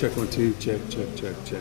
Check 1 2. Check, check, check, check.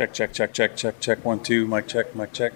Check, check, check, check, check, check. 1 2. Mic check, mic check.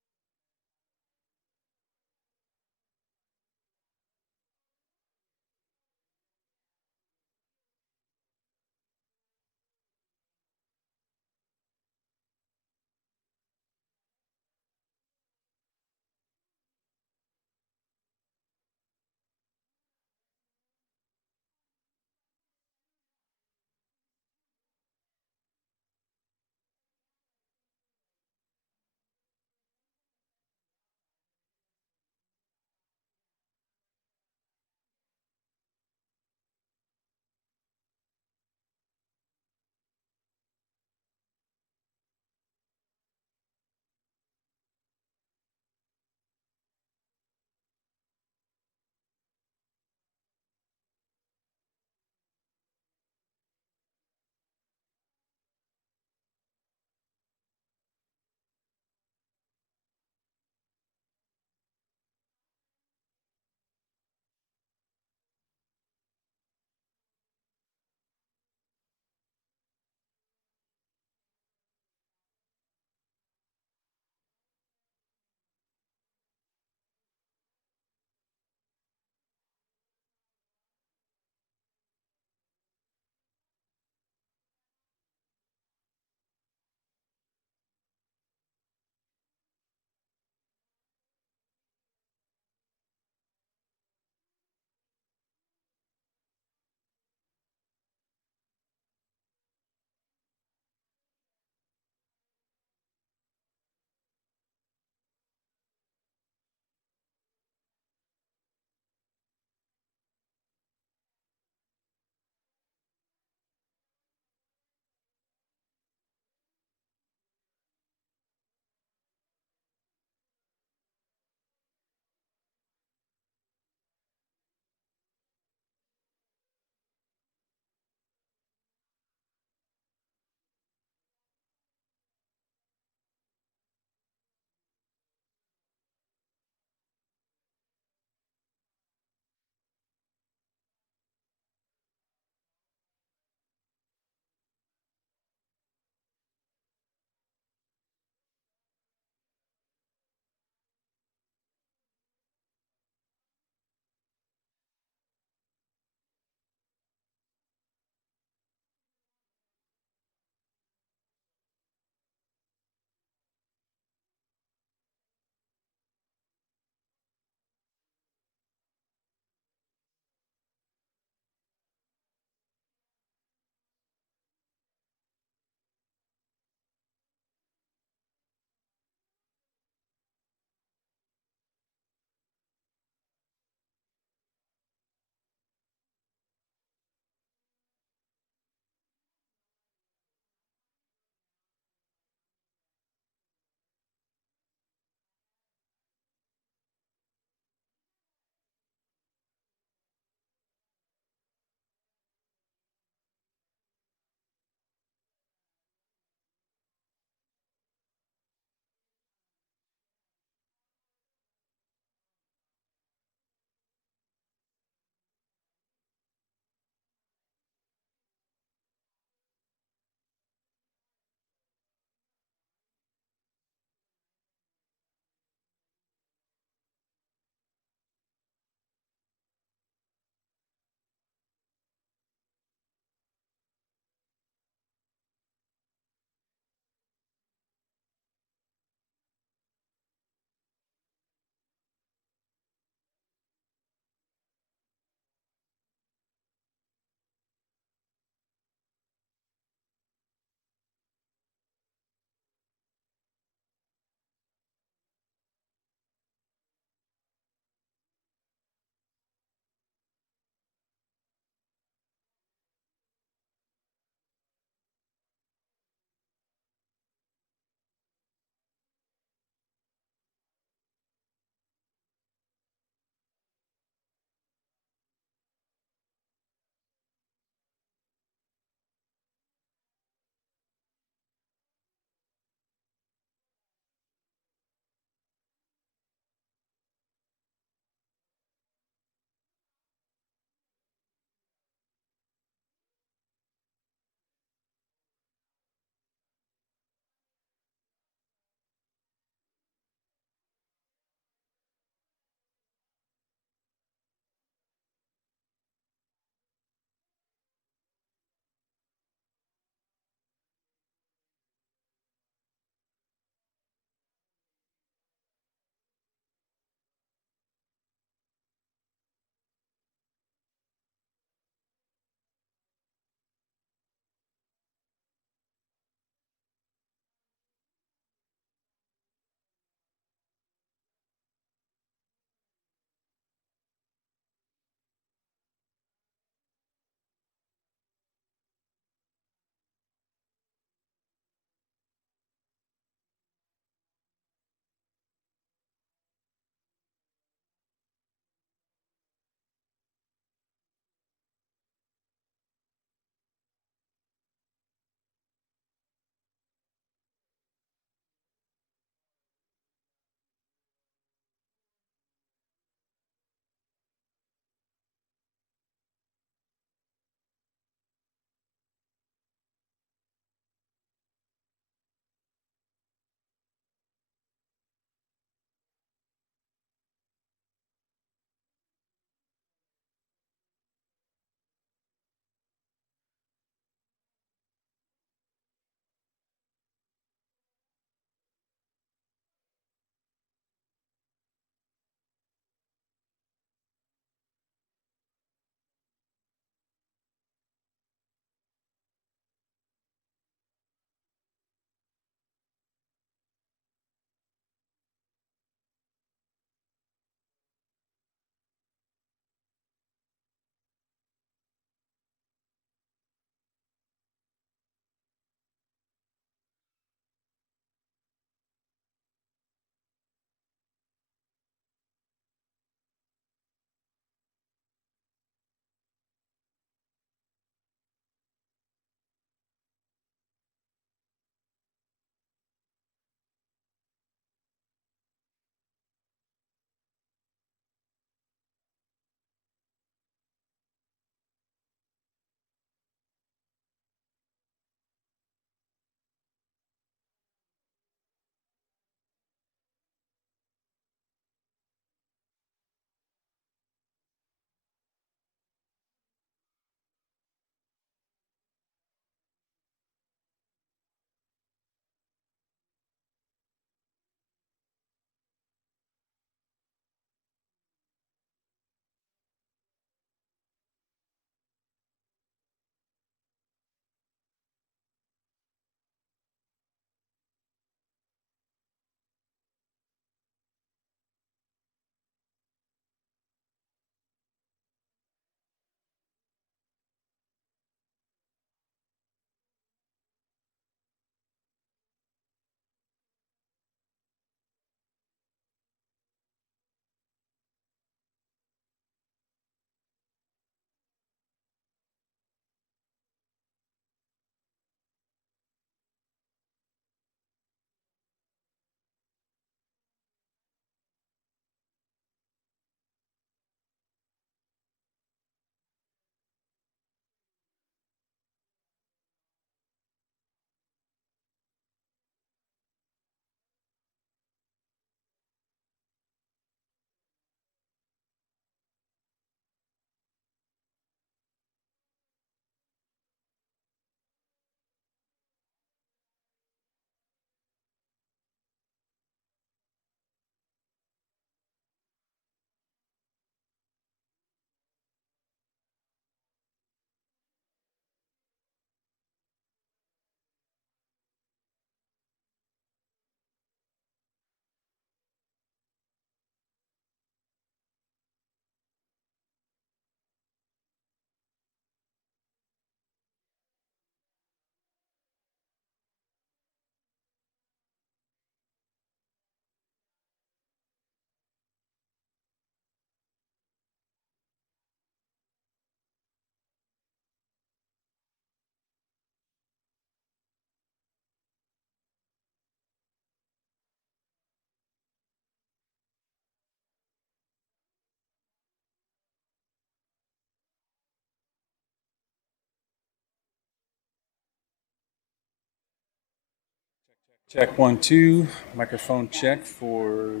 Check 1 2. Microphone check for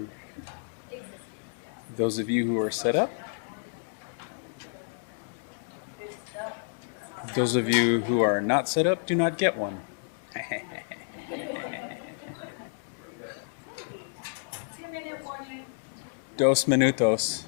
those of you who are set up. Those of you who are not set up do not get one. 2 minutos.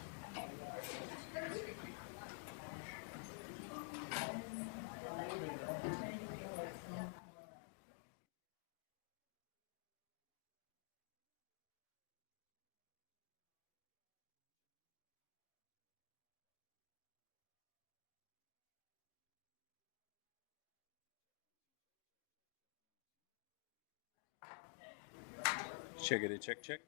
Check it, check, check.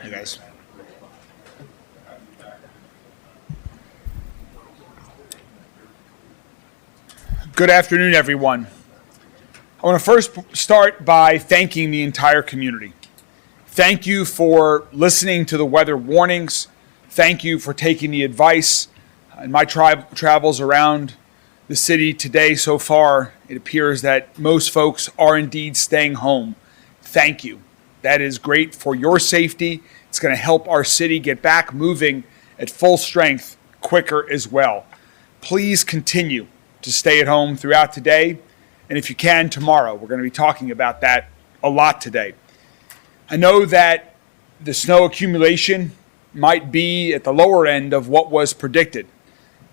Hey guys. Good afternoon, everyone. I want to first start by thanking the entire community. Thank you for listening to the weather warnings. Thank you for taking the advice. In my travels around the city today so far, it appears that most folks are indeed staying home. Thank you. That is great for your safety. It's going to help our city get back moving at full strength quicker as well. Please continue to stay at home throughout today, and if you can, tomorrow. We're going to be talking about that a lot today. I know that the snow accumulation might be at the lower end of what was predicted,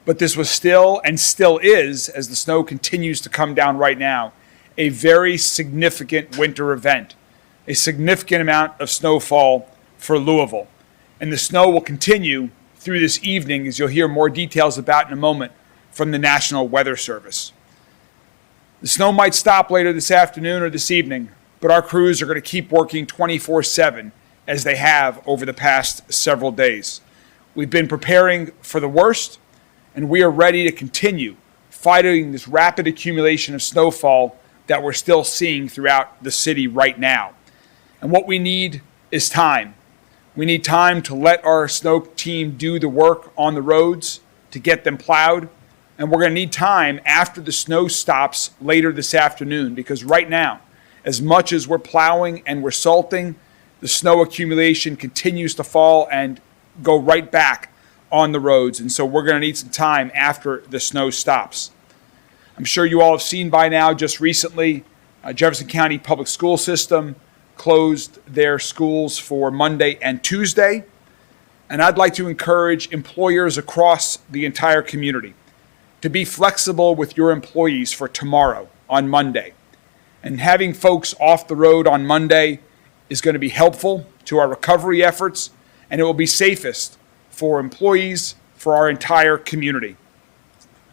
but this was still, and still is, as the snow continues to come down right now, a very significant winter event, a significant amount of snowfall for Louisville. And the snow will continue through this evening, as you'll hear more details about in a moment from the National Weather Service. The snow might stop later this afternoon or this evening, but our crews are going to keep working 24/7 as they have over the past several days. We've been preparing for the worst, and we are ready to continue fighting this rapid accumulation of snowfall that we're still seeing throughout the city right now. And what we need is time. We need time to let our snow team do the work on the roads, to get them plowed. And we're going to need time after the snow stops later this afternoon, because right now, as much as we're plowing and we're salting, the snow accumulation continues to fall and go right back on the roads. And so we're going to need some time after the snow stops. I'm sure you all have seen by now, just recently, Jefferson County Public School System closed their schools for Monday and Tuesday. And I'd like to encourage employers across the entire community to be flexible with your employees for tomorrow on Monday. And having folks off the road on Monday is going to be helpful to our recovery efforts, and it will be safest for employees, for our entire community.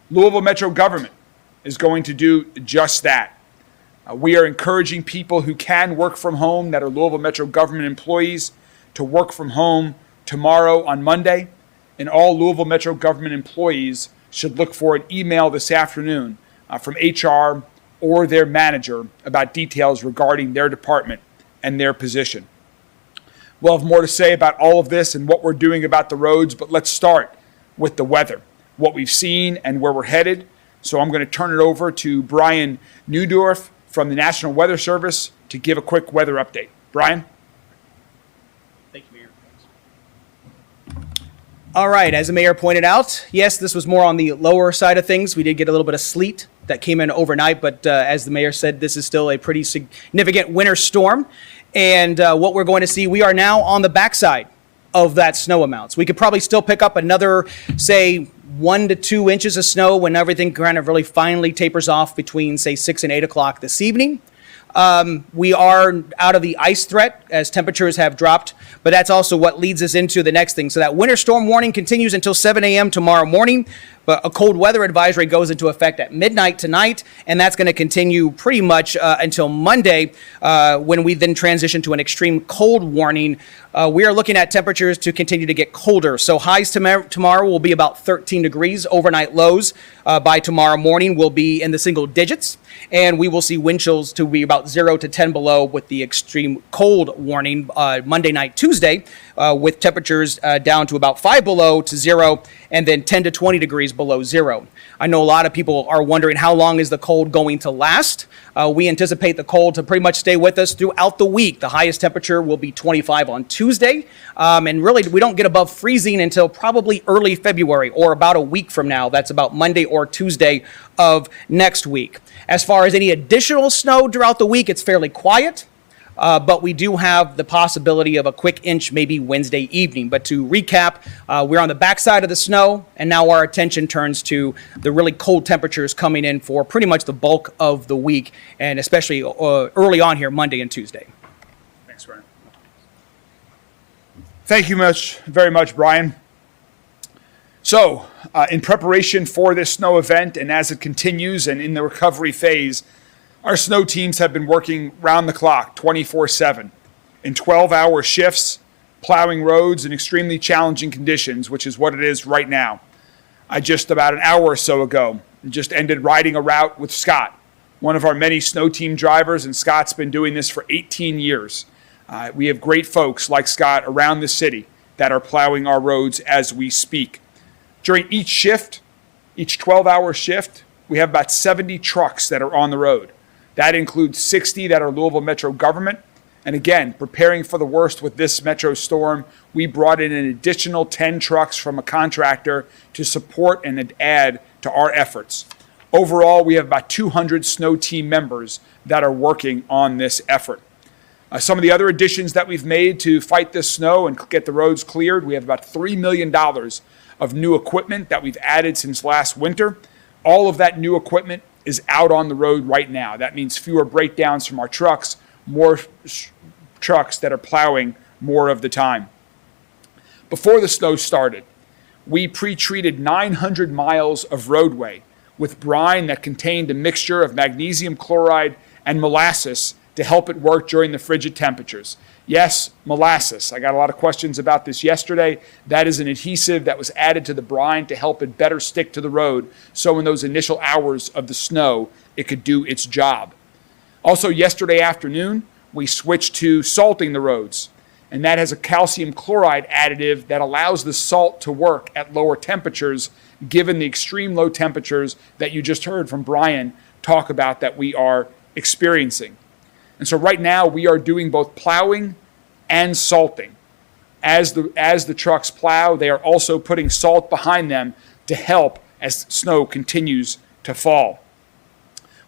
Louisville Metro government is going to do just that. We are encouraging people who can work from home, that are Louisville Metro government employees, to work from home tomorrow on Monday, and all Louisville Metro government employees should look for an email this afternoon from HR or their manager about details regarding their department and their position. We'll have more to say about all of this and what we're doing about the roads, but let's start with the weather, what we've seen and where we're headed. So I'm going to turn it over to Brian Neudorf from the National Weather Service to give a quick weather update. Brian? Thank you, Mayor. All right, as the mayor pointed out, yes, this was more on the lower side of things. We did get a little bit of sleet that came in overnight, but as the mayor said, this is still a pretty significant winter storm. And what we're going to see, we are now on the backside of that snow amounts. We could probably still pick up another, say, 1 to 2 inches of snow when everything kind of really finally tapers off between, say, 6 and 8 o'clock this evening. We are out of the ice threat as temperatures have dropped, but that's also what leads us into the next thing. So that winter storm warning continues until 7 a.m. tomorrow morning, but a cold weather advisory goes into effect at midnight tonight, and that's going to continue pretty much until Monday when we then transition to an extreme cold warning. We are looking at temperatures to continue to get colder. So highs tomorrow will be about 13 degrees. Overnight lows by tomorrow morning will be in the single digits. And we will see wind chills to be about 0 to 10 below with the extreme cold warning Monday night, Tuesday, with temperatures down to about 5 below to 0, and then 10 to 20 degrees below 0. I know a lot of people are wondering how long is the cold going to last. We anticipate the cold to pretty much stay with us throughout the week. The highest temperature will be 25 on Tuesday. And really, we don't get above freezing until probably early February or about a week from now. That's about Monday or Tuesday of next week. As far as any additional snow throughout the week, it's fairly quiet. But we do have the possibility of a quick inch maybe Wednesday evening. But to recap, we're on the backside of the snow, and now our attention turns to the really cold temperatures coming in for pretty much the bulk of the week, and especially early on here, Monday and Tuesday. Thanks, Brian. Thank you very much, Brian. So, in preparation for this snow event and as it continues and in the recovery phase, our snow teams have been working round the clock, 24/7, in 12-hour shifts, plowing roads in extremely challenging conditions, which is what it is right now. I just about an hour or so ago just ended riding a route with Scott, one of our many snow team drivers, and Scott's been doing this for 18 years. We have great folks like Scott around the city that are plowing our roads as we speak. During each shift, each 12-hour shift, we have about 70 trucks that are on the road. That includes 60 that are Louisville Metro government. And again, preparing for the worst with this metro storm, we brought in an additional 10 trucks from a contractor to support and add to our efforts. Overall, we have about 200 snow team members that are working on this effort. Some of the other additions that we've made to fight this snow and get the roads cleared, we have about $3 million of new equipment that we've added since last winter. All of that new equipment is out on the road right now. That means fewer breakdowns from our trucks, more trucks that are plowing more of the time. Before the snow started, we pre-treated 900 miles of roadway with brine that contained a mixture of magnesium chloride and molasses to help it work during the frigid temperatures. Yes, molasses. I got a lot of questions about this yesterday. That is an adhesive that was added to the brine to help it better stick to the road, so in those initial hours of the snow, it could do its job. Also, yesterday afternoon, we switched to salting the roads, and that has a calcium chloride additive that allows the salt to work at lower temperatures, given the extreme low temperatures that you just heard from Brian talk about that we are experiencing. And so right now we are doing both plowing and salting. As the trucks plow, they are also putting salt behind them to help as snow continues to fall.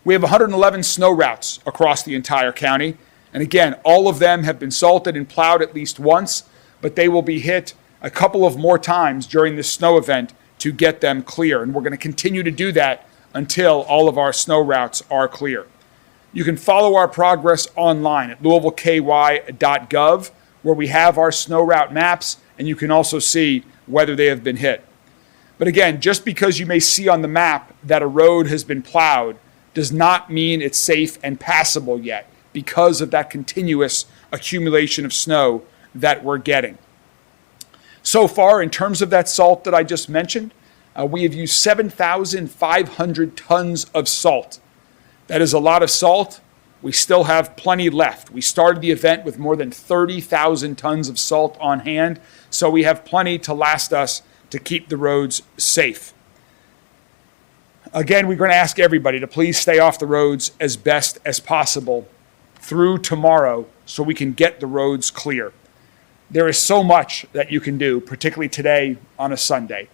We have 111 snow routes across the entire county. And again, all of them have been salted and plowed at least once, but they will be hit a couple of more times during this snow event to get them clear. And we're going to continue to do that until all of our snow routes are clear. You can follow our progress online at louisvilleky.gov, where we have our snow route maps, and you can also see whether they have been hit. But again, just because you may see on the map that a road has been plowed does not mean it's safe and passable yet, because of that continuous accumulation of snow that we're getting. So far, in terms of that salt that I just mentioned, we have used 7,500 tons of salt. That is a lot of salt. We still have plenty left. We started the event with more than 30,000 tons of salt on hand, so we have plenty to last us to keep the roads safe. Again, we're going to ask everybody to please stay off the roads as best as possible through tomorrow so we can get the roads clear. There is so much that you can do, particularly today on a Sunday.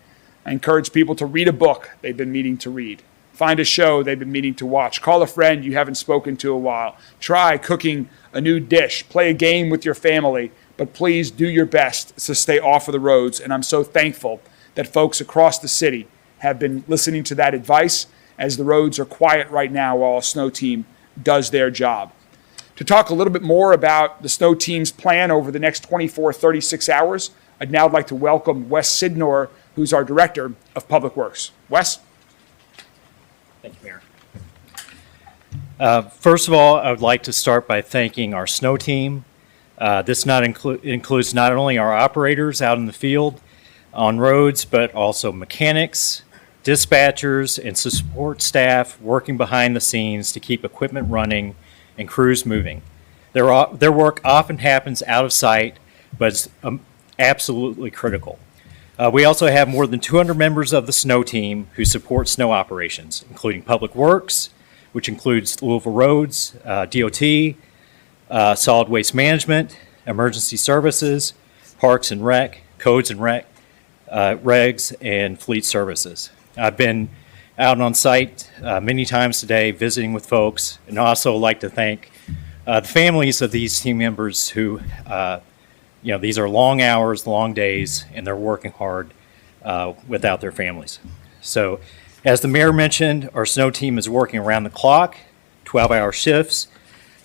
I encourage people to read a book they've been meaning to read. Find a show they've been meaning to watch. Call a friend you haven't spoken to in a while. Try cooking a new dish. Play a game with your family. But please do your best to stay off of the roads. And I'm so thankful that folks across the city have been listening to that advice as the roads are quiet right now while a snow team does their job. To talk a little bit more about the snow team's plan over the next 24, 36 hours, I'd now like to welcome Wes Sidnor, who's our Director of Public Works. Wes? Thank you, Mayor. First of all, I would like to start by thanking our snow team. This includes not only our operators out in the field on roads, but also mechanics, dispatchers, and support staff working behind the scenes to keep equipment running and crews moving. Their work often happens out of sight, but it's absolutely critical. We also have more than 200 members of the snow team who support snow operations, including Public Works, which includes Louisville Roads, DOT, Solid Waste Management, Emergency Services, Parks and Rec, Codes and Rec, Regs, and Fleet Services. I've been out on site many times today visiting with folks, and also like to thank the families of these team members who these are long hours, long days, and they're working hard without their families. So, as the mayor mentioned, our snow team is working around the clock, 12-hour shifts,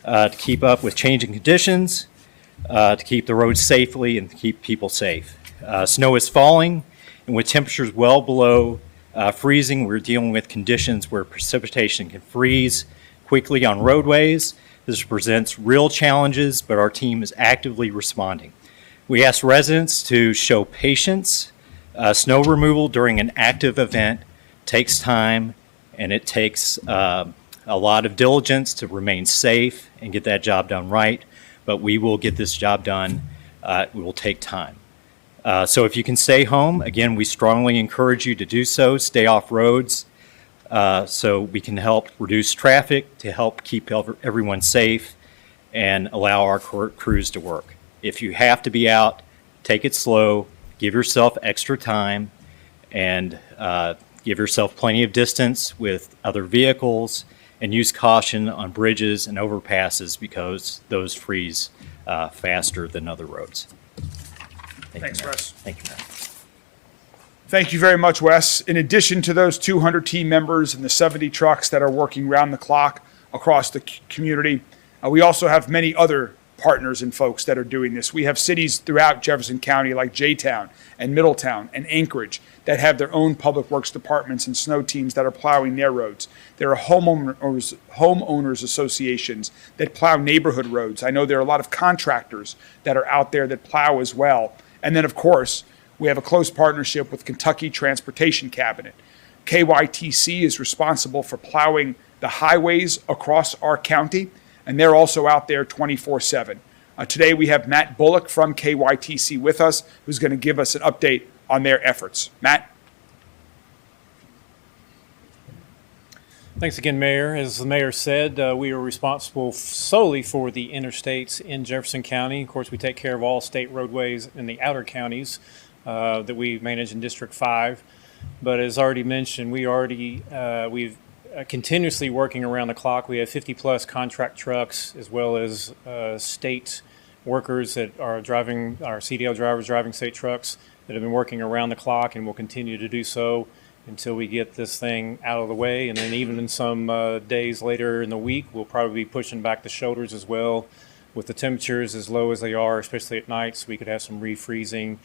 to keep up with changing conditions, to keep the roads safely and to keep people safe. Snow is falling, And with temperatures well below freezing, we're dealing with conditions where precipitation can freeze quickly on roadways. This presents real challenges, but our team is actively responding. We ask residents to show patience. Snow removal during an active event takes time, and it takes a lot of diligence to remain safe and get that job done right, but we will get this job done. It will take time. So if you can stay home, again, we strongly encourage you to do so. Stay off roads so we can help reduce traffic, to help keep everyone safe and allow our crews to work. If you have to be out, take it slow, give yourself extra time, and give yourself plenty of distance with other vehicles, and use caution on bridges and overpasses because those freeze faster than other roads. Thanks, Wes. Thank you, Matt. Thank you very much, Wes. In addition to those 200 team members and the 70 trucks that are working round the clock across the community, we also have many other partners and folks that are doing this. We have cities throughout Jefferson County like J-Town and Middletown and Anchorage that have their own public works departments and snow teams that are plowing their roads. There are homeowners associations that plow neighborhood roads. I know there are a lot of contractors that are out there that plow as well. And then, of course, we have a close partnership with Kentucky Transportation Cabinet. KYTC is responsible for plowing the highways across our county, and they're also out there 24/7. Today we have Matt Bullock from KYTC with us, who's going to give us an update on their efforts. Matt? Thanks again, Mayor. As the Mayor said, we are responsible solely for the interstates in Jefferson County. Of course, we take care of all state roadways in the outer counties that we manage in District 5. But as already mentioned, we've continuously working around the clock. We have 50-plus contract trucks as well as state workers that are driving, our CDL drivers driving state trucks that have been working around the clock and will continue to do so until we get this thing out of the way. And then even in some days later in the week, we'll probably be pushing back the shoulders as well with the temperatures as low as they are, especially at night, so we could have some refreezing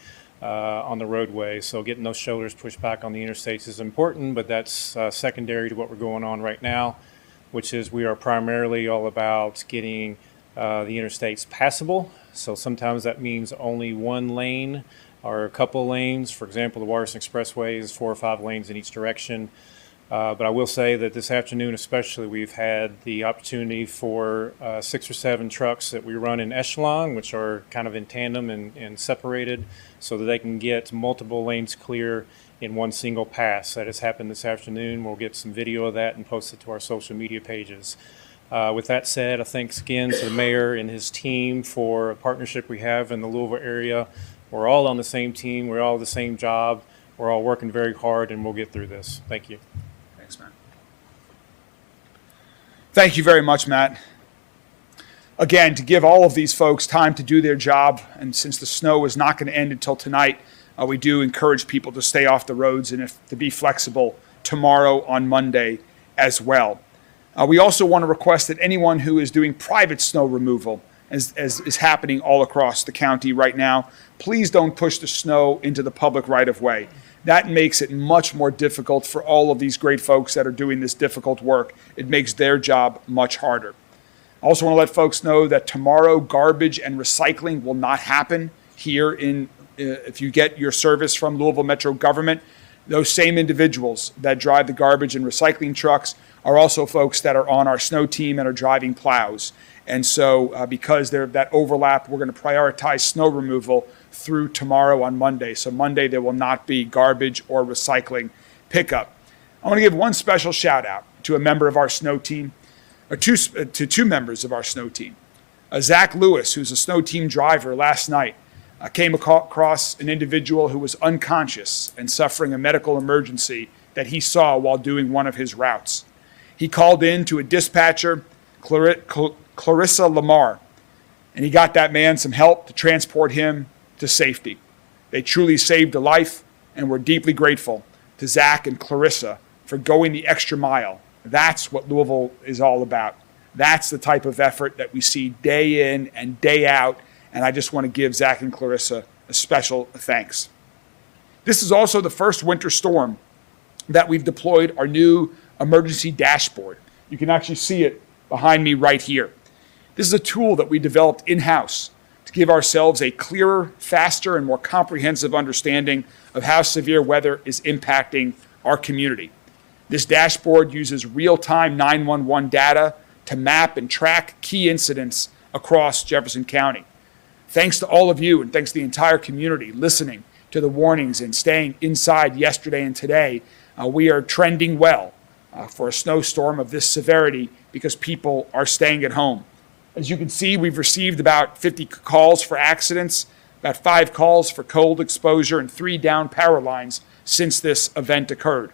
on the roadway. So getting those shoulders pushed back on the interstates is important, but that's secondary to what we're going on right now, which is we are primarily all about getting the interstates passable. So sometimes that means only one lane or a couple lanes. For example, the Waterston Expressway is 4 or 5 lanes in each direction. But I will say that this afternoon especially, we've had the opportunity for 6 or 7 trucks that we run in echelon, which are kind of in tandem and separated, so that they can get multiple lanes clear in one single pass. That has happened this afternoon. We'll get some video of that and post it to our social media pages. With that said, thanks again to the mayor and his team for a partnership we have in the Louisville area. We're all on the same team. We're all the same job. We're all working very hard, and we'll get through this. Thank you. Thanks, Matt. Thank you very much, Matt. Again, to give all of these folks time to do their job, and since the snow is not going to end until tonight, we do encourage people to stay off the roads and to be flexible tomorrow on Monday as well. We also want to request that anyone who is doing private snow removal, as is happening all across the county right now, please don't push the snow into the public right-of-way. That makes it much more difficult for all of these great folks that are doing this difficult work. It makes their job much harder. I also want to let folks know that tomorrow garbage and recycling will not happen here if you get your service from Louisville Metro government. Those same individuals that drive the garbage and recycling trucks are also folks that are on our snow team and are driving plows. And so because there's that overlap, we're going to prioritize snow removal through tomorrow on Monday. So Monday there will not be garbage or recycling pickup. I want to give one special shout out to a member of our snow team, or two members of our snow team. Zach Lewis, who's a snow team driver, last night came across an individual who was unconscious and suffering a medical emergency that he saw while doing one of his routes. He called in to a dispatcher, Clarissa Lamar, and he got that man some help to transport him to safety. They truly saved a life, and we're deeply grateful to Zach and Clarissa for going the extra mile. That's what Louisville is all about. That's the type of effort that we see day in and day out, and I just want to give Zach and Clarissa a special thanks. This is also the first winter storm that we've deployed our new emergency dashboard. You can actually see it behind me right here. This is a tool that we developed in-house to give ourselves a clearer, faster, and more comprehensive understanding of how severe weather is impacting our community. This dashboard uses real-time 911 data to map and track key incidents across Jefferson County. Thanks to all of you and thanks to the entire community listening to the warnings and staying inside yesterday and today, we are trending well for a snowstorm of this severity because people are staying at home. As you can see, we've received about 50 calls for accidents, about 5 calls for cold exposure, and 3 down power lines since this event occurred.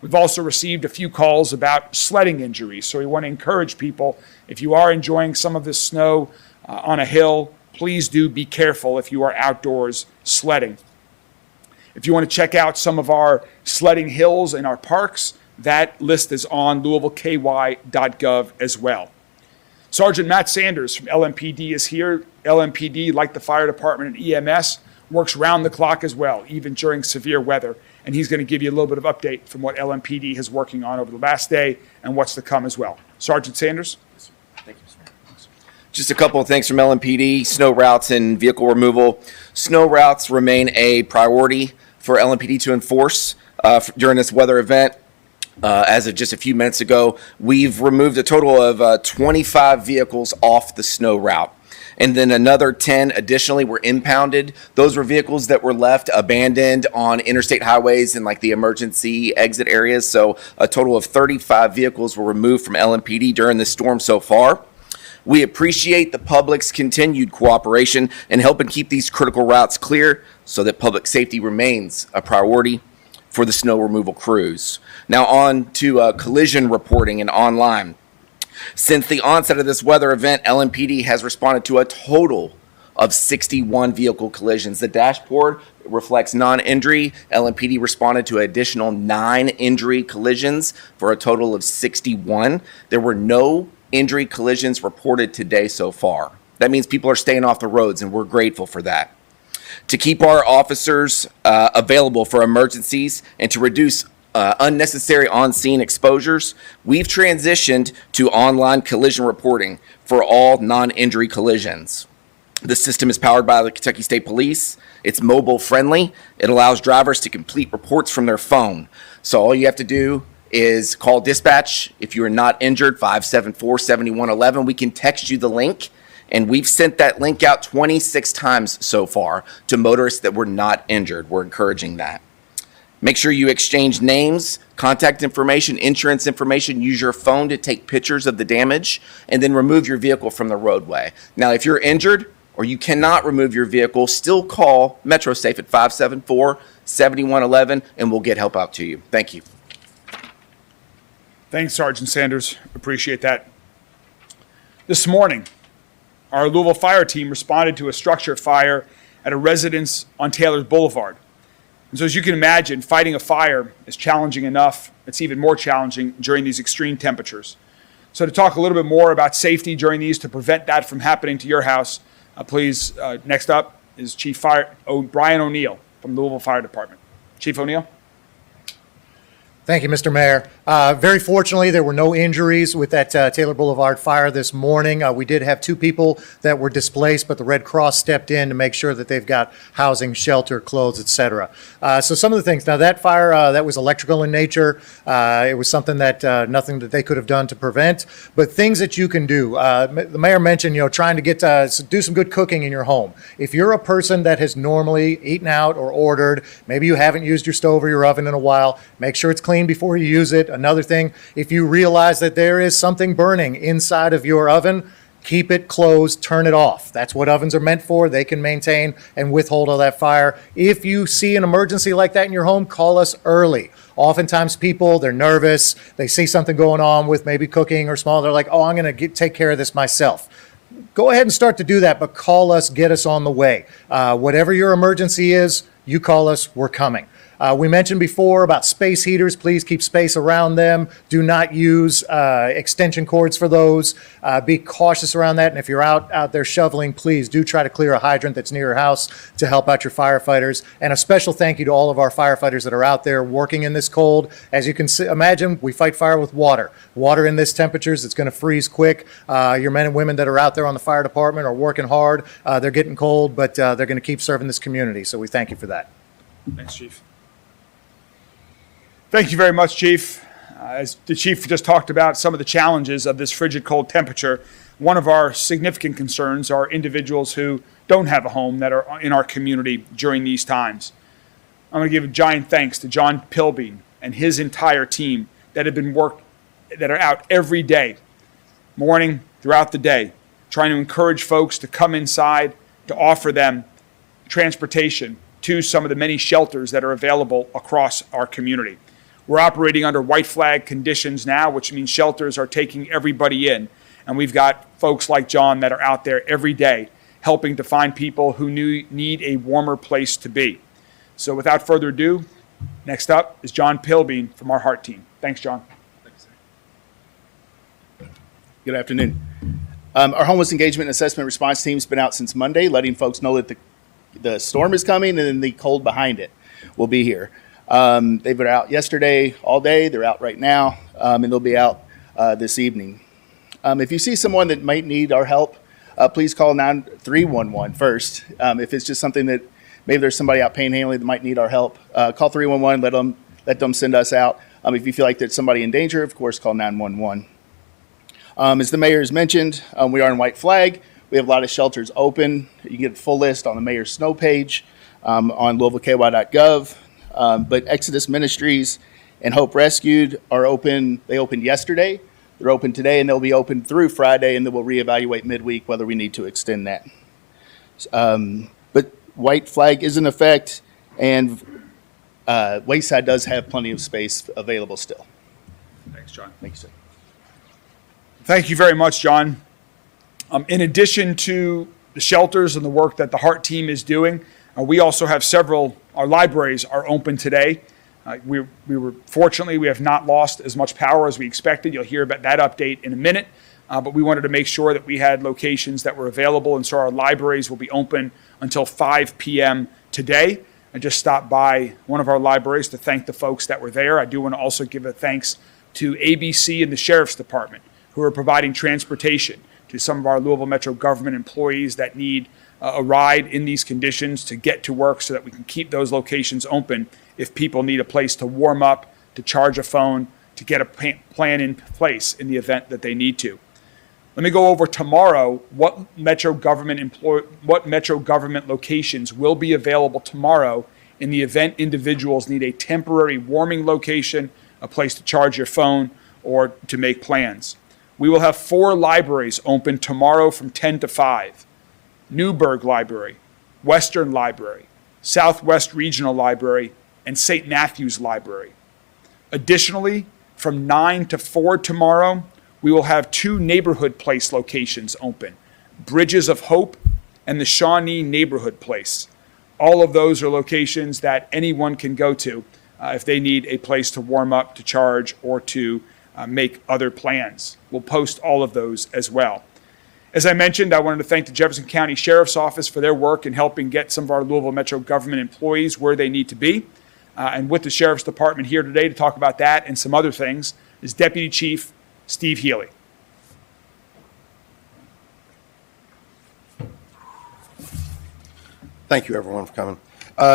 We've also received a few calls about sledding injuries, so we want to encourage people, if you are enjoying some of this snow on a hill, please do be careful if you are outdoors sledding. If you want to check out some of our sledding hills in our parks, that list is on louisvilleky.gov as well. Sergeant Matt Sanders from LMPD is here. LMPD, like the fire department and EMS, works round the clock as well, even during severe weather. And he's going to give you a little bit of update from what LMPD is working on over the last day and what's to come as well. Sergeant Sanders. Thank you, sir. Just a couple of things from LMPD, snow routes and vehicle removal. Snow routes remain a priority for LMPD to enforce during this weather event. As of just a few minutes ago, we've removed a total of 25 vehicles off the snow route. And then another 10 additionally were impounded. Those were vehicles that were left abandoned on interstate highways and like the emergency exit areas. So a total of 35 vehicles were removed from LMPD during this storm so far. We appreciate the public's continued cooperation in helping keep these critical routes clear so that public safety remains a priority for the snow removal crews. Now on to collision reporting and online. Since the onset of this weather event, LMPD has responded to a total of 61 vehicle collisions. The dashboard reflects non-injury. LMPD responded to an additional 9 injury collisions for a total of 61. There were no injury collisions reported today so far. That means people are staying off the roads, and we're grateful for that. To keep our officers available for emergencies and to reduce unnecessary on-scene exposures, we've transitioned to online collision reporting for all non-injury collisions. The system is powered by the Kentucky State Police. It's mobile friendly. It allows drivers to complete reports from their phone. So all you have to do is call dispatch. If you are not injured, 574-7111. We can text you the link. And we've sent that link out 26 times so far to motorists that were not injured. We're encouraging that. Make sure you exchange names, contact information, insurance information. Use your phone to take pictures of the damage, and then remove your vehicle from the roadway. Now, if you're injured or you cannot remove your vehicle, still call MetroSafe at 574-7111, and we'll get help out to you. Thank you. Thanks, Sergeant Sanders. Appreciate that. This morning, our Louisville fire team responded to a structure fire at a residence on Taylor's Boulevard. And so as you can imagine, fighting a fire is challenging enough. It's even more challenging during these extreme temperatures. So to talk a little bit more about safety during these to prevent that from happening to your house, please, next up is Chief Brian O'Neill from the Louisville Fire Department. Chief O'Neill. Thank you, Mr. Mayor. Very fortunately, there were no injuries with that Taylor Boulevard fire this morning. We did have 2 people that were displaced, but the Red Cross stepped in to make sure that they've got housing, shelter, clothes, etc. So some of the things. Now, that fire, that was electrical in nature. It was something that nothing that they could have done to prevent, but things that you can do. The mayor mentioned, trying to get do some good cooking in your home. If you're a person that has normally eaten out or ordered, maybe you haven't used your stove or your oven in a while, make sure it's clean before you use it. Another thing, if you realize that there is something burning inside of your oven, keep it closed, turn it off. That's what ovens are meant for. They can maintain and withhold all that fire. If you see an emergency like that in your home, call us early. Oftentimes people, they're nervous. They see something going on with maybe cooking or small. They're like, oh, I'm going to take care of this myself. Go ahead and start to do that, but call us, get us on the way. Whatever your emergency is, you call us, we're coming. We mentioned before about space heaters. Please keep space around them. Do not use extension cords for those. Be cautious around that. And if you're out there shoveling, please do try to clear a hydrant that's near your house to help out your firefighters. And a special thank you to all of our firefighters that are out there working in this cold. As you can imagine, we fight fire with water. Water in this temperatures, it's going to freeze quick. Your men and women that are out there on the fire department are working hard. They're getting cold, but they're going to keep serving this community. So we thank you for that. Thanks, Chief. Thank you very much, Chief. As the Chief just talked about some of the challenges of this frigid cold temperature, one of our significant concerns are individuals who don't have a home that are in our community during these times. I'm going to give a giant thanks to John Pilbeam and his entire team that are out every day, morning, throughout the day, trying to encourage folks to come inside, to offer them transportation to some of the many shelters that are available across our community. We're operating under white flag conditions now, which means shelters are taking everybody in. And we've got folks like John that are out there every day helping to find people who need a warmer place to be. So without further ado, next up is John Pilbeam from our HEART team. Thanks, John. Good afternoon. Our homeless engagement and assessment response team's been out since Monday, letting folks know that the storm is coming and then the cold behind it will be here. They've been out yesterday all day. They're out right now, and they'll be out this evening. If you see someone that might need our help, please call 311 first. If it's just something that maybe there's somebody out panhandling that might need our help, call 311. Let them send us out. If you feel like there's somebody in danger, of course, call 911. As the mayor has mentioned, we are in white flag. We have a lot of shelters open. You can get a full list on the mayor's snow page on LouisvilleKY.gov. But Exodus Ministries and Hope Rescued are open. They opened yesterday. They're open today, and they'll be open through Friday, and then we'll reevaluate midweek whether we need to extend that. But white flag is in effect, and Wayside does have plenty of space available still. Thanks, John. Thank you, sir. Thank you very much, John. In addition to the shelters and the work that the HEART team is doing, we also have our libraries are open today. Fortunately, we have not lost as much power as we expected. You'll hear about that update in a minute. But we wanted to make sure that we had locations that were available, and so our libraries will be open until 5 p.m. today. I just stopped by one of our libraries to thank the folks that were there. I do want to also give a thanks to ABC and the Sheriff's Department, who are providing transportation to some of our Louisville Metro government employees that need a ride in these conditions to get to work, so that we can keep those locations open if people need a place to warm up, to charge a phone, to get a plan in place in the event that they need to. Let me go over tomorrow what Metro government locations will be available tomorrow in the event individuals need a temporary warming location, a place to charge your phone, or to make plans. We will have 4 libraries open tomorrow from 10 to 5. Newburgh Library, Western Library, Southwest Regional Library, and St. Matthew's Library. Additionally, from 9 to 4 tomorrow, we will have 2 neighborhood place locations open, Bridges of Hope and the Shawnee Neighborhood Place. All of those are locations that anyone can go to if they need a place to warm up, to charge, or to make other plans. We'll post all of those as well. As I mentioned, I wanted to thank the Jefferson County Sheriff's Office for their work in helping get some of our Louisville Metro government employees where they need to be. And with the Sheriff's Department here today to talk about that and some other things is Deputy Chief Steve Healy. Thank you, everyone, for coming.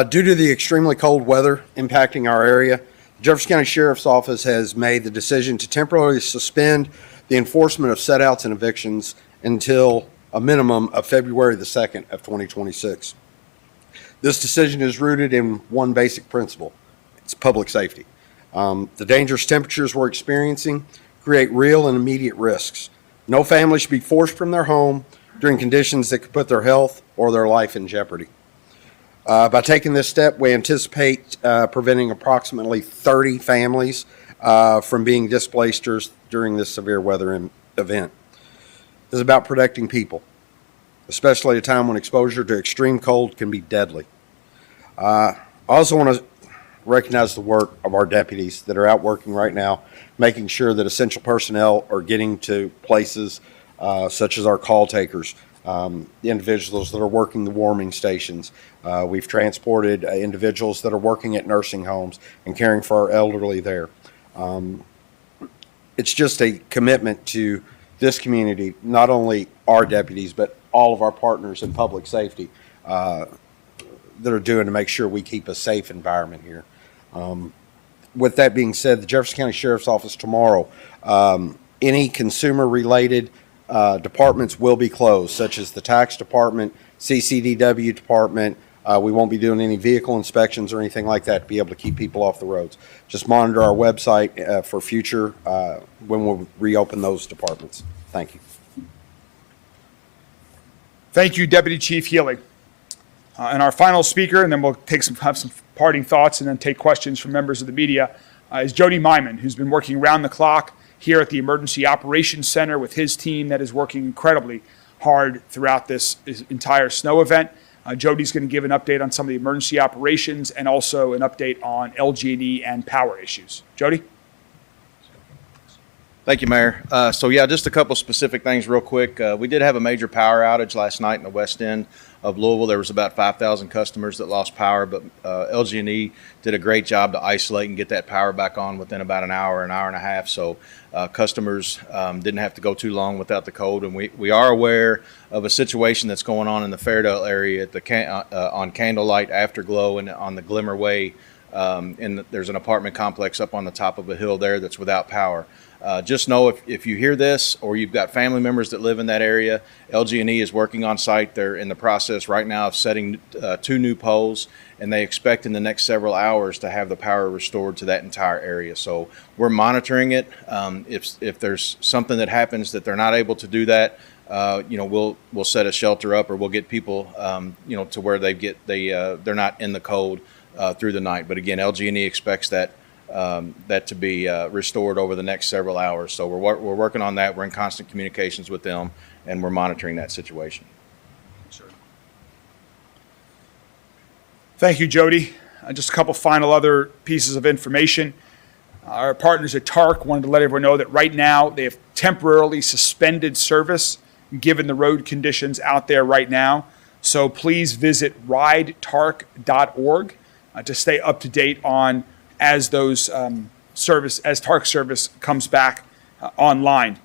Due to the extremely cold weather impacting our area, the Jefferson County Sheriff's Office has made the decision to temporarily suspend the enforcement of set-outs and evictions until a minimum of February the 2nd of 2026. This decision is rooted in one basic principle. It's public safety. The dangerous temperatures we're experiencing create real and immediate risks. No family should be forced from their home during conditions that could put their health or their life in jeopardy. By taking this step, we anticipate preventing approximately 30 families from being displaced during this severe weather event. This is about protecting people, especially at a time when exposure to extreme cold can be deadly. I also want to recognize the work of our deputies that are out working right now, making sure that essential personnel are getting to places such as our call takers, the individuals that are working the warming stations. We've transported individuals that are working at nursing homes and caring for our elderly there. It's just a commitment to this community, not only our deputies, but all of our partners in public safety that are doing to make sure we keep a safe environment here. With that being said, the Jefferson County Sheriff's Office tomorrow, any consumer-related departments will be closed, such as the tax department, CCDW department. We won't be doing any vehicle inspections or anything like that to be able to keep people off the roads. Just monitor our website for future when we'll reopen those departments. Thank you. Thank you, Deputy Chief Healy. And our final speaker, and then we'll have some parting thoughts and then take questions from members of the media, is Jody Myman, who's been working around the clock here at the Emergency Operations Center with his team that is working incredibly hard throughout this entire snow event. Jody's going to give an update on some of the emergency operations and also an update on LG&E and power issues. Jody? Thank you, Mayor. Just a couple specific things real quick. We did have a major power outage last night in the west end of Louisville. There was about 5,000 customers that lost power, but LG&E did a great job to isolate and get that power back on within about an hour and a half. So customers didn't have to go too long without the cold. And we are aware of a situation that's going on in the Fairdale area at the on Candlelight Afterglow and on the Glimmer Way. There's an apartment complex up on the top of a hill there that's without power. Just know if you hear this or you've got family members that live in that area, LG&E is working on site. They're in the process right now of setting 2 new poles, and they expect in the next several hours to have the power restored to that entire area. So we're monitoring it. If there's something that happens that they're not able to do that, we'll set a shelter up, or we'll get people to where they're not in the cold through the night. But again, LG&E expects that to be restored over the next several hours. So we're working on that. We're in constant communications with them, and we're monitoring that situation. Thank you, Jody. Just a couple final other pieces of information. Our partners at TARC wanted to let everyone know that right now they have temporarily suspended service given the road conditions out there right now. So please visit ridetarc.org to stay up to date on as TARC service comes back online.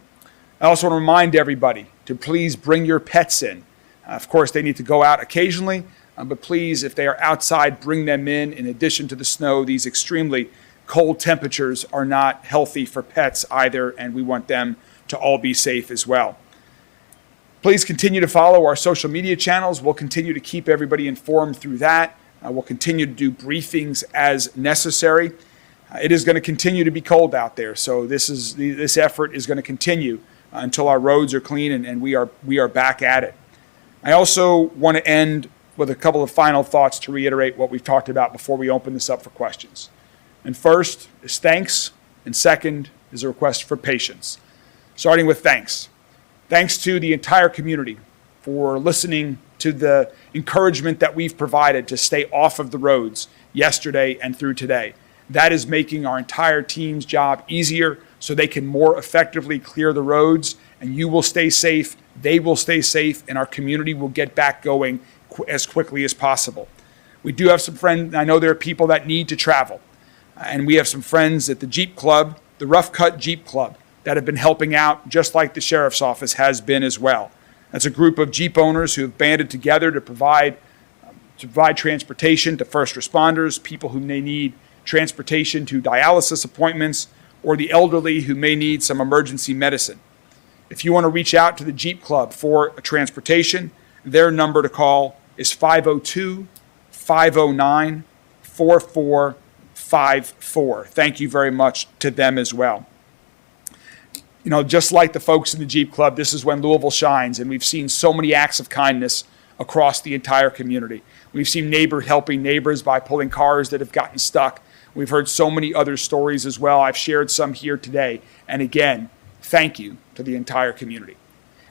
I also want to remind everybody to please bring your pets in. Of course, they need to go out occasionally, but please, if they are outside, bring them in. In addition to the snow, these extremely cold temperatures are not healthy for pets either, and we want them to all be safe as well. Please continue to follow our social media channels. We'll continue to keep everybody informed through that. We'll continue to do briefings as necessary. It is going to continue to be cold out there, so this effort is going to continue until our roads are clean and we are back at it. I also want to end with a couple of final thoughts to reiterate what we've talked about before we open this up for questions. And first is thanks, and second is a request for patience. Starting with thanks. Thanks to the entire community for listening to the encouragement that we've provided to stay off of the roads yesterday and through today. That is making our entire team's job easier so they can more effectively clear the roads, and you will stay safe, they will stay safe, and our community will get back going as quickly as possible. We do have some friends, I know there are people that need to travel, and we have some friends at the Jeep Club, the Rough Cut Jeep Club, that have been helping out just like the Sheriff's Office has been as well. That's a group of Jeep owners who have banded together to provide transportation to first responders, people who may need transportation to dialysis appointments, or the elderly who may need some emergency medicine. If you want to reach out to the Jeep Club for transportation, their number to call is 502-509-4454. Thank you very much to them as well. You know, just like the folks in the Jeep Club, this is when Louisville shines, and we've seen so many acts of kindness across the entire community. We've seen neighbors helping neighbors by pulling cars that have gotten stuck. We've heard so many other stories as well. I've shared some here today. And again, thank you to the entire community.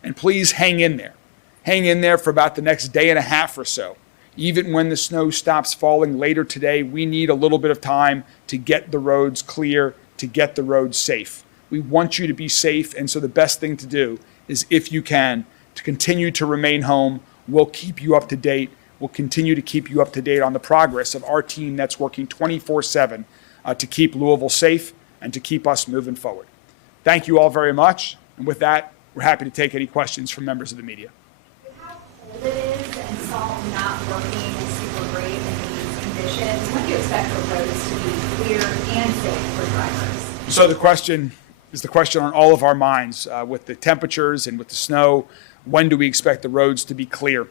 And please hang in there. Hang in there for about the next day and a half or so. Even when the snow stops falling later today, we need a little bit of time to get the roads clear, to get the roads safe. We want you to be safe, and so the best thing to do is, if you can, to continue to remain home. We'll keep you up to date. We'll continue to keep you up to date on the progress of our team that's working 24/7 to keep Louisville safe and to keep us moving forward. Thank you all very much. And with that, we're happy to take any questions from members of the media. With how cold it is and salt not working super great in these conditions, when do you expect the roads to be clear and safe for drivers? So the question on all of our minds with the temperatures and with the snow. When do we expect the roads to be clear?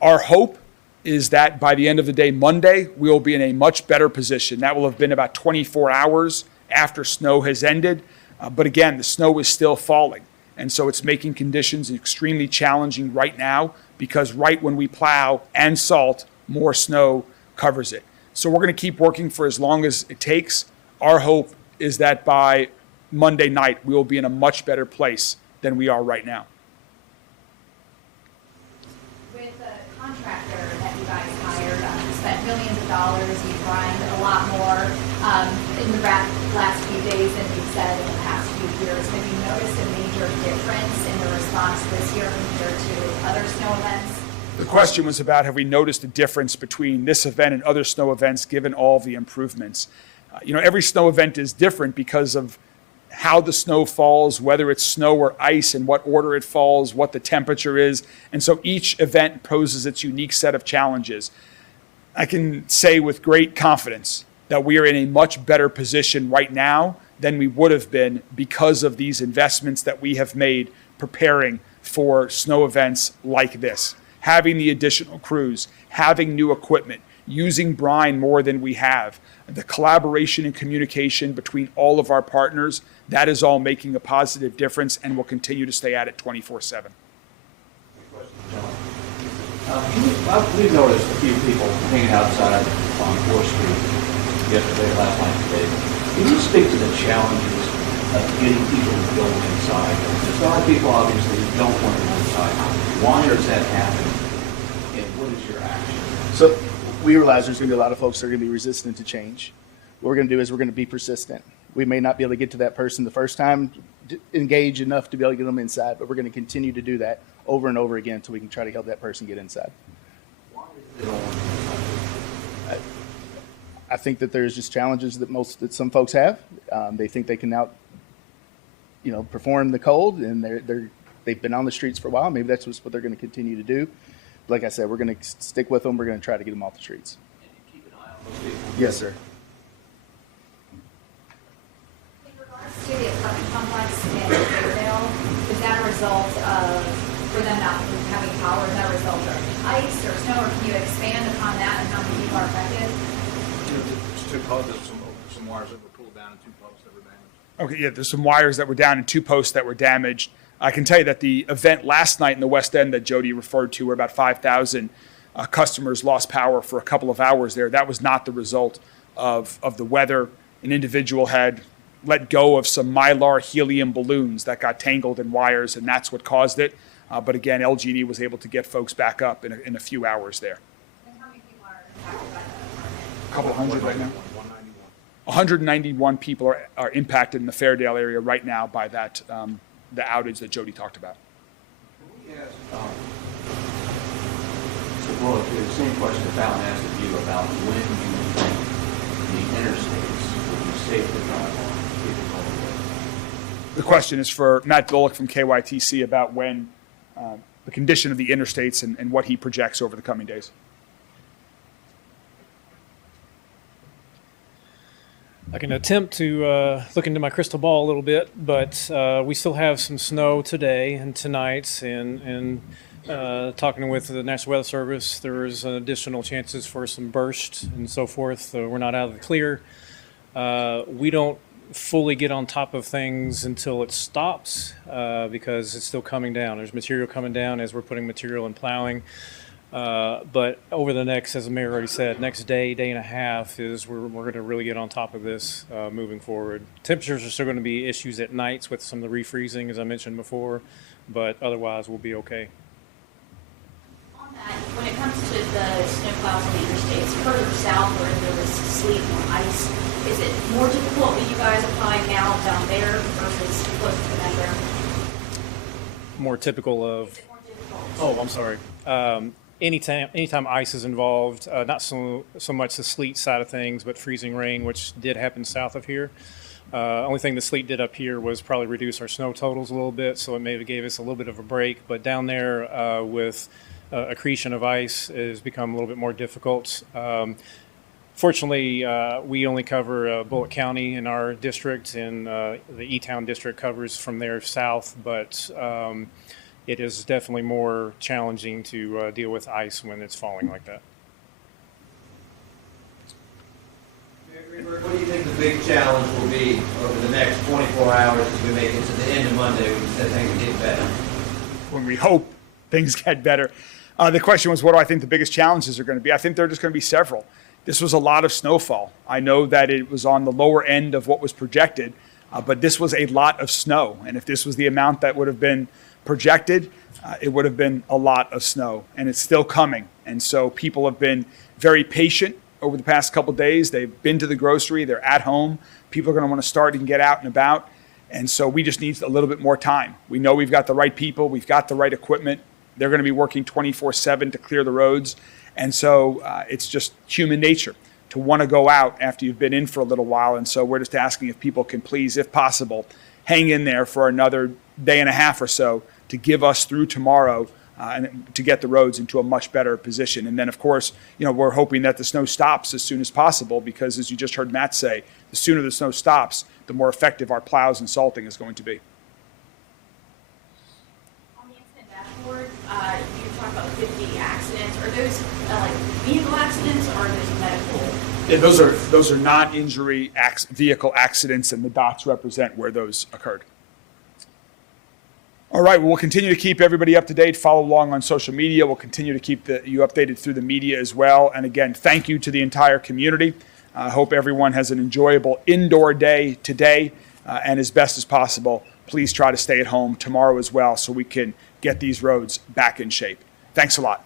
Our hope is that by the end of the day, Monday, we will be in a much better position. That will have been about 24 hours after snow has ended. But again, the snow is still falling. And so it's making conditions extremely challenging right now because right when we plow and salt, more snow covers it. So we're going to keep working for as long as it takes. Our hope is that by Monday night, we will be in a much better place than we are right now. With the contractor that you guys hired, you spent millions of dollars, you grind a lot more in the last few days than you've said in the past few years. Have you noticed a major difference in the response this year compared to other snow events? The question was about, have we noticed a difference between this event and other snow events given all the improvements? Every snow event is different because of how the snow falls, whether it's snow or ice, in what order it falls, what the temperature is. And so each event poses its unique set of challenges. I can say with great confidence that we are in a much better position right now than we would have been because of these investments that we have made preparing for snow events like this. Having the additional crews, having new equipment, using brine more than we have, the collaboration and communication between all of our partners, that is all making a positive difference and will continue to stay at it 24/7. We've noticed a few people hanging outside on 4th Street yesterday, last night, today. Can you speak to the challenges of getting people to go inside? There's a lot of people, obviously, who don't want to go inside. Why does that happen? And what is your action? So we realize there's going to be a lot of folks that are going to be resistant to change. What we're going to do is we're going to be persistent. We may not be able to get to that person the first time, engage enough to be able to get them inside, but we're going to continue to do that over and over again until we can try to help that person get inside. Why is it all? I think that there's just challenges that some folks have. They think they can perform the cold, and they've been on the streets for a while. Maybe that's what they're going to continue to do. Like I said, we're going to stick with them. We're going to try to get them off the streets. And you keep an eye on those people? Yes, sir. In regards to the apartment complex in Fairdale, is that a result of, for them not having power, is that a result of ice or snow, or can you expand upon that and how many people are affected? There's two posts, some wires that were pulled down and two posts that were damaged. Okay, yeah, there's some wires that were down and two posts that were damaged. I can tell you that the event last night in the West End that Jody referred to, where about 5,000 customers lost power for a couple of hours there, that was not the result of the weather. An individual had let go of some Mylar helium balloons that got tangled in wires, and that's what caused it. But again, LG&E was able to get folks back up in a few hours there. And how many people are impacted by that apartment? A couple hundred right now. 191 people are impacted in the Fairdale area right now by that the outage that Jody talked about. Can we ask, Mr. Bullock, the same question that Alan asked of you about when you think the interstates will be safe to drive on, people going away? The question is for Matt Bullock from KYTC about when the condition of the interstates and what he projects over the coming days. I can attempt to look into my crystal ball a little bit, but we still have some snow today and tonight, and talking with the National Weather Service, there's additional chances for some bursts and so forth. We're not out of the clear. We don't fully get on top of things until it stops because it's still coming down. There's material coming down as we're putting material in plowing. But over the next, as the mayor already said, next day and a half is we're going to really get on top of this moving forward. Temperatures are still going to be issues at nights with some of the refreezing, as I mentioned before, but otherwise we'll be okay. On When it comes to the snowplows on the interstates, further south where there was sleet or ice, is it more difficult that you guys apply now down there versus close to the metro? More typical of, Is it more difficult? oh, I'm sorry. Anytime ice is involved, not so much the sleet side of things, but freezing rain, which did happen south of here. Only thing the sleet did up here was probably reduce our snow totals a little bit, so it maybe gave us a little bit of a break. But down there with accretion of ice has become a little bit more difficult. Fortunately, we only cover Bullitt County in our district, and the E-Town district covers from there south, but it is definitely more challenging to deal with ice when it's falling like that. Mayor Greenberg, what do you think the big challenge will be over the next 24 hours as we make it to the end of Monday when you said things get better? When we hope things get better. The question was, what do I think the biggest challenges are going to be? I think there are just going to be several. This was a lot of snowfall. I know that it was on the lower end of what was projected, but this was a lot of snow. And if this was the amount that would have been projected, it would have been a lot of snow, and it's still coming. And so people have been very patient over the past couple of days. They've been to the grocery, they're at home. People are going to want to start and get out and about. And so we just need a little bit more time. We know we've got the right people, we've got the right equipment. They're going to be working 24/7 to clear the roads. And so it's just human nature to want to go out after you've been in for a little while. And so we're just asking if people can please, if possible, hang in there for another day and a half or so to give us through tomorrow and to get the roads into a much better position. And then, of course, we're hoping that the snow stops as soon as possible because, as you just heard Matt say, the sooner the snow stops, the more effective our plows and salting is going to be. On the incident dashboard, you talked about 50 accidents. Are those like vehicle accidents or are those medical? Yeah, those are non-injury vehicle accidents, and the dots represent where those occurred. All right, well, we'll continue to keep everybody up to date. Follow along on social media. We'll continue to keep you updated through the media as well. And again, thank you to the entire community. I hope everyone has an enjoyable indoor day today, and as best as possible, please try to stay at home tomorrow as well so we can get these roads back in shape. Thanks a lot.